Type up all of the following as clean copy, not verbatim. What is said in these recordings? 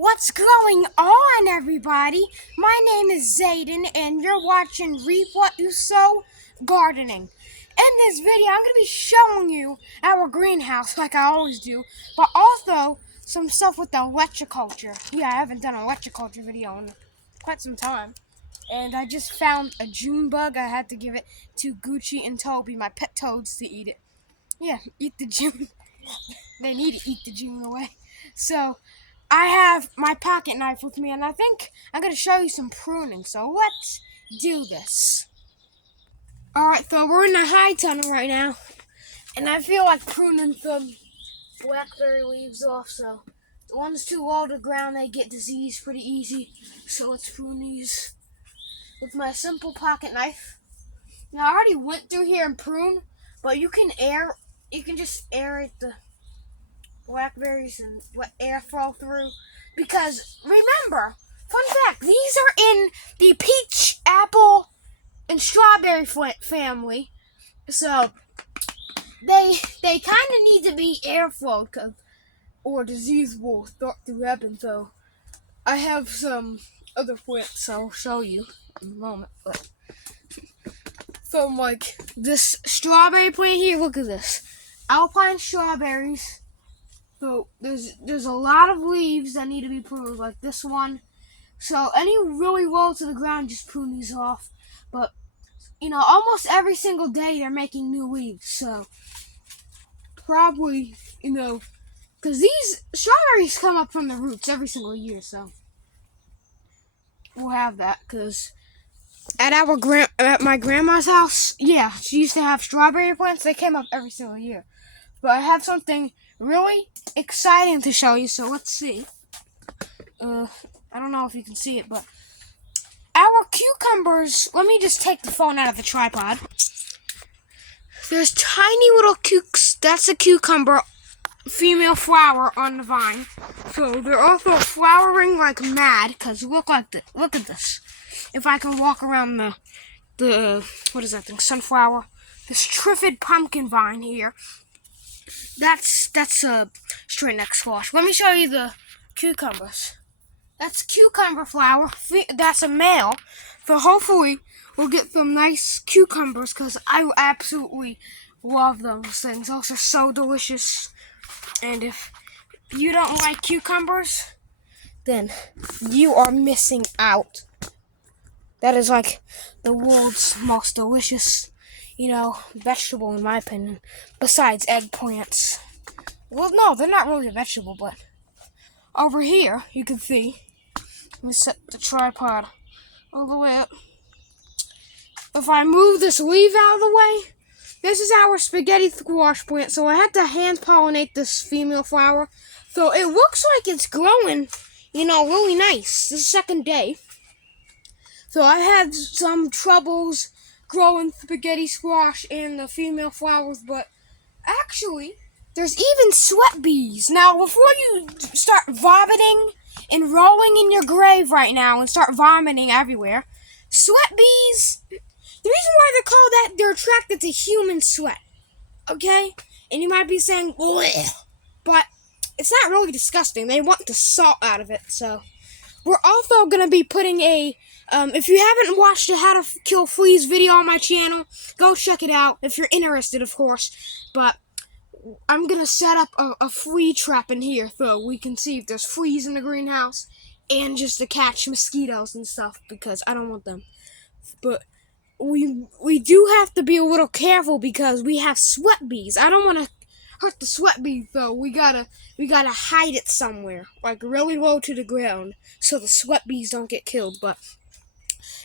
What's going on, everybody? My name is Zayden, and you're watching Reap What You Sow Gardening. In this video, I'm going to be showing you our greenhouse, like I always do, but also some stuff with the electroculture. Yeah, I haven't done an electroculture video in quite some time. And I just found a June bug. I had to give it to Gucci and Toby, my pet toads, to eat it. Yeah, eat the June. They need to eat the June away. So, I have my pocket knife with me, and I think I'm going to show you some pruning. So let's do this. Alright, so we're in the high tunnel right now, and I feel like pruning some blackberry leaves off. So the ones too low to the ground, they get diseased pretty easy. So let's prune these with my simple pocket knife. Now I already went through here and prune, but you can just aerate the blackberries and let air flow through, because remember, fun fact, these are in the peach, apple, and strawberry family, so they kind of need to be airflowed, or disease will start to happen. So I have some other plants I'll show you in a moment, but from like this strawberry plant here, look at this, alpine strawberries. So there's a lot of leaves that need to be pruned, like this one. So any really low to the ground, just prune these off. But almost every single day they're making new leaves. So probably because these strawberries come up from the roots every single year. So we'll have that, because at my grandma's house, yeah, she used to have strawberry plants. They came up every single year. But I have something really exciting to show you, so let's see. I don't know if you can see it, but our cucumbers, let me just take the phone out of the tripod. There's tiny little that's a cucumber female flower on the vine. So they're also flowering like mad, because look at this. If I can walk around the what is that thing, sunflower, this triffid pumpkin vine here. That's a straight neck squash. Let me show you the cucumbers. That's cucumber flower. That's a male. So hopefully we'll get some nice cucumbers, because I absolutely love those things. Those are so delicious. And if you don't like cucumbers, then you are missing out. That is like the world's most delicious vegetable, in my opinion, besides eggplants. Well, no, they're not really a vegetable, but over here, you can see, let me set the tripod all the way up. If I move this leaf out of the way, this is our spaghetti squash plant, so I had to hand pollinate this female flower. So it looks like it's growing, really nice. This is the second day. So I had some troubles growing spaghetti squash and the female flowers, but actually, there's even sweat bees. Now, before you start vomiting and rolling in your grave right now and start vomiting everywhere, sweat bees, the reason why they're called that, they're attracted to human sweat, okay? And you might be saying, bleh, but it's not really disgusting. They want the salt out of it, so we're also going to be putting if you haven't watched the How to Kill Fleas video on my channel, go check it out, if you're interested, of course. But I'm going to set up a flea trap in here, so we can see if there's fleas in the greenhouse, and just to catch mosquitoes and stuff, because I don't want them. But we do have to be a little careful, because we have sweat bees. I don't want to hurt the sweat bee, though. We gotta hide it somewhere, like really low to the ground, so the sweat bees don't get killed. But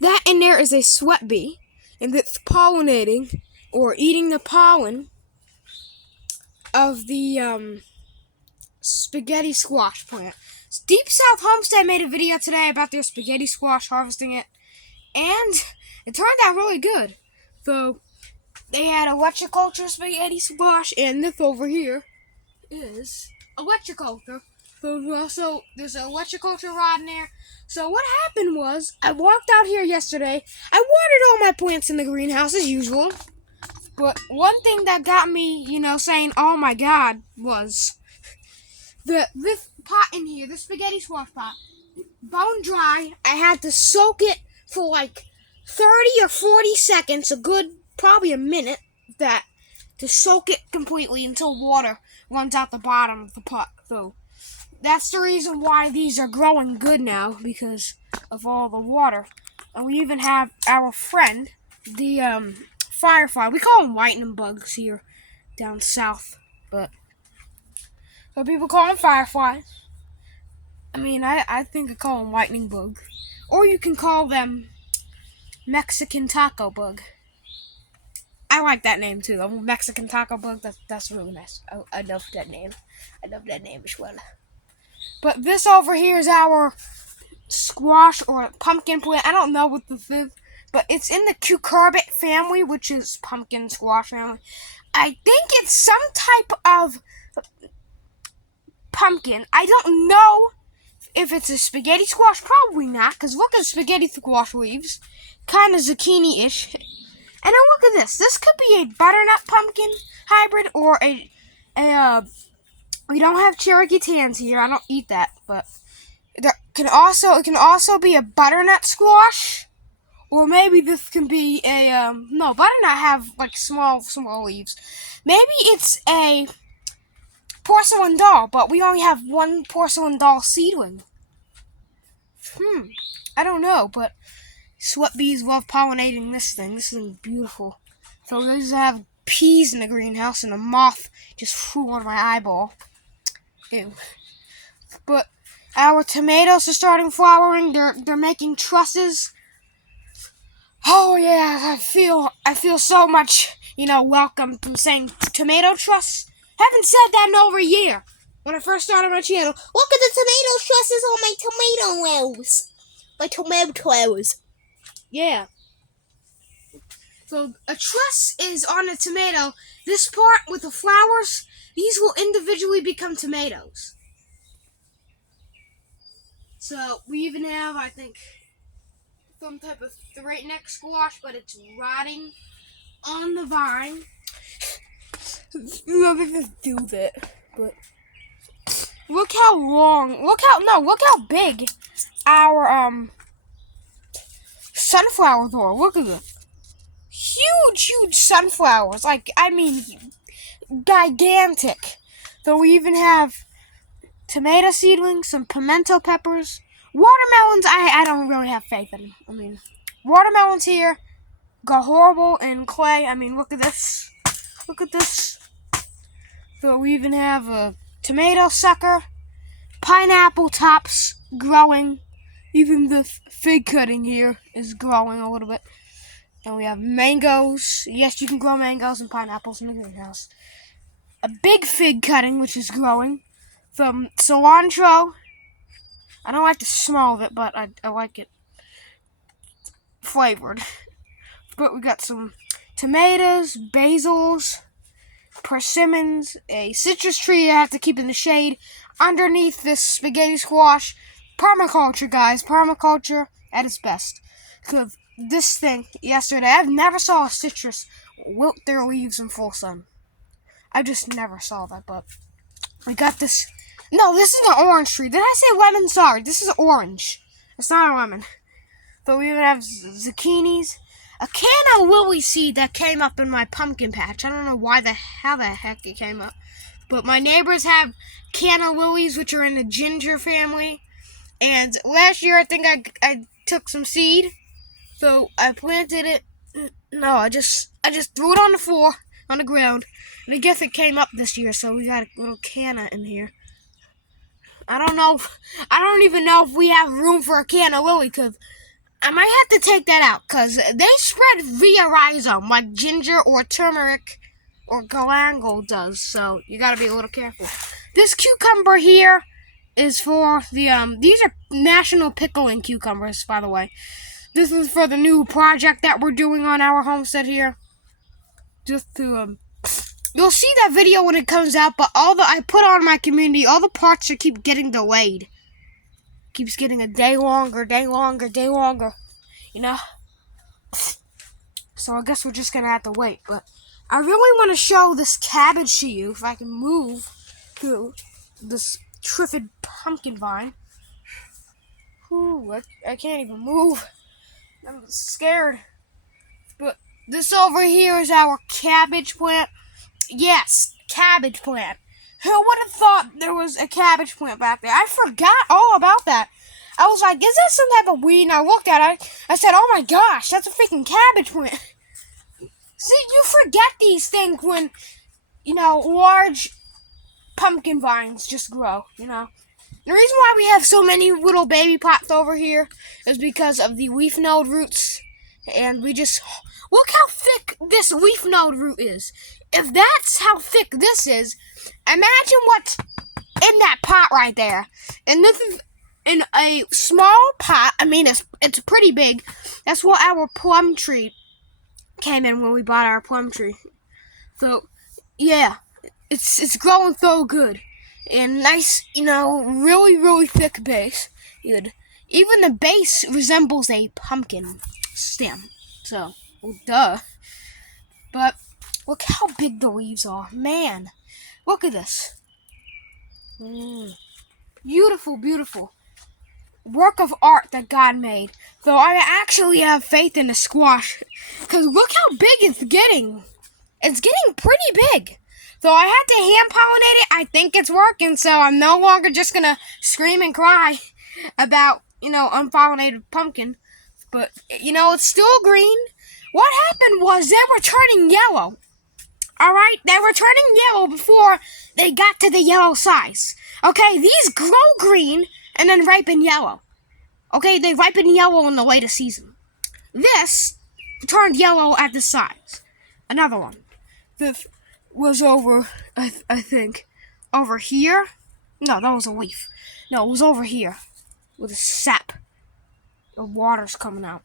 that in there is a sweat bee, and it's pollinating, or eating the pollen of the spaghetti squash plant. Deep South Homestead made a video today about their spaghetti squash, harvesting it, and it turned out really good. So they had electroculture spaghetti squash, and this over here is electroculture. So there's an electroculture rod in there. So what happened was, I walked out here yesterday. I watered all my plants in the greenhouse as usual. But one thing that got me, saying, oh my God, was that this pot in here, this spaghetti squash pot, bone dry. I had to soak it for like 30 or 40 seconds, probably a minute, to soak it completely until water runs out the bottom of the pot. So that's the reason why these are growing good now, because of all the water. And we even have our friend, the firefly. We call them lightning bugs here down south, but some people call them fireflies. I mean, I think I call them lightning bug. Or you can call them Mexican taco bug. I like that name too. I'm a Mexican taco bug. That's really nice. I love that name. I love that name as well. But this over here is our squash or pumpkin plant. I don't know what this is, but it's in the cucurbit family, which is pumpkin squash family. I think it's some type of pumpkin. I don't know if it's a spaghetti squash. Probably not, because look at the spaghetti squash leaves. Kind of zucchini-ish. And then look at this. This could be a butternut pumpkin hybrid or we don't have Cherokee tans here. I don't eat that, but it can also be a butternut squash, or maybe this can be a no, butternut have like small leaves. Maybe it's a porcelain doll, but we only have one porcelain doll seedling. I don't know, but sweat bees love pollinating this thing. This thing is beautiful. So we used to have peas in the greenhouse, and a moth just flew on my eyeball. Ew. But our tomatoes are starting flowering. They're making trusses. Oh yeah, I feel so much, welcome from saying tomato truss. Haven't said that in over a year. When I first started my channel, look at the tomato trusses on my tomatoes. My tomatoes. Yeah. So a truss is on a tomato. This part with the flowers, these will individually become tomatoes. So we even have, I think, some type of straight neck squash, but it's rotting on the vine. Let me just do that. But look how big our sunflowers are. Look at them. Huge sunflowers. Gigantic. So we even have tomato seedlings, some pimento peppers, watermelons. I don't really have faith in them. I mean, watermelons here go horrible in clay. I mean, look at this. Look at this. So we even have a tomato sucker, pineapple tops growing. Even the fig cutting here is growing a little bit. And we have mangoes. Yes, you can grow mangoes and pineapples in the greenhouse. A big fig cutting, which is growing. Some cilantro. I don't like the smell of it, but I like it flavored. But we got some tomatoes, basils, persimmons, a citrus tree I have to keep in the shade underneath this spaghetti squash. Permaculture, guys. Permaculture at its best. Because this thing, yesterday, I've never saw a citrus wilt their leaves in full sun. I just never saw that, but we got this. No, this is an orange tree. Did I say lemon? Sorry, this is orange. It's not a lemon. So we even have zucchinis. A can of lily seed that came up in my pumpkin patch. I don't know how the heck it came up. But my neighbors have canna lilies, which are in the ginger family. And last year, I think I took some seed. So I planted it. No, I just threw it on the floor, on the ground. And I guess it came up this year, so we got a little canna in here. I don't even know if we have room for a canna lily, because I might have to take that out, because they spread via rhizome, like ginger or turmeric or galangal does, so you gotta be a little careful. This cucumber here is for the, these are national pickling cucumbers, by the way. This is for the new project that we're doing on our homestead here. Just to, you'll see that video when it comes out, but I put on my community, all the parts keep getting delayed. Keeps getting a day longer, So I guess we're just gonna have to wait. But I really want to show this cabbage to you, if I can move to this triffid pumpkin vine. Ooh, I can't even move. I'm scared. But this over here is our cabbage plant. Yes, cabbage plant. Who would have thought there was a cabbage plant back there? I forgot all about that. I was like, is that some type of weed? And I looked at it. I said, oh my gosh, that's a freaking cabbage plant. See, you forget these things when, large pumpkin vines just grow, The reason why we have so many little baby pots over here is because of the leaf node roots. And we just, look how thick this leaf node root is. If that's how thick this is, imagine what's in that pot right there. And this is in a small pot. I mean, it's pretty big. That's what our plum tree came in when we bought our plum tree. So, yeah, it's growing so good. And nice, really, really thick base. Good. Even the base resembles a pumpkin stem. So, well, duh. But look how big the leaves are. Man, look at this. Beautiful, beautiful. Work of art that God made. So I actually have faith in the squash. Because look how big it's getting. It's getting pretty big. So I had to hand pollinate it. I think it's working. So I'm no longer just going to scream and cry about, unpollinated pumpkin. But, it's still green. What happened was they were turning yellow. Alright? They were turning yellow before they got to the yellow size. Okay? These grow green and then ripen yellow. Okay? They ripen yellow in the later season. This turned yellow at the size. Another one. This was over, I think, over here. No, that was a leaf. No, it was over here with a sap. The water's coming out.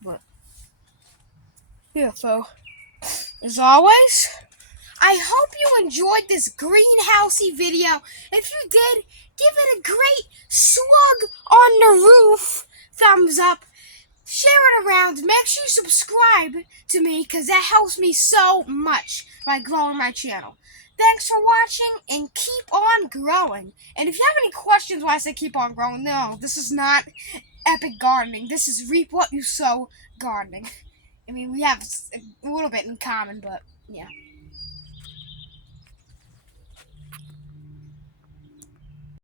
But, yeah, so, as always, I hope you enjoyed this greenhousey video. If you did, give it a great slug on the roof thumbs up. Share it around. Make sure you subscribe to me because that helps me so much by growing my channel. Thanks for watching and keep on growing. And if you have any questions why I say keep on growing, no, this is not epic gardening. This is reap what you sow gardening. I mean, we have a little bit in common, but yeah.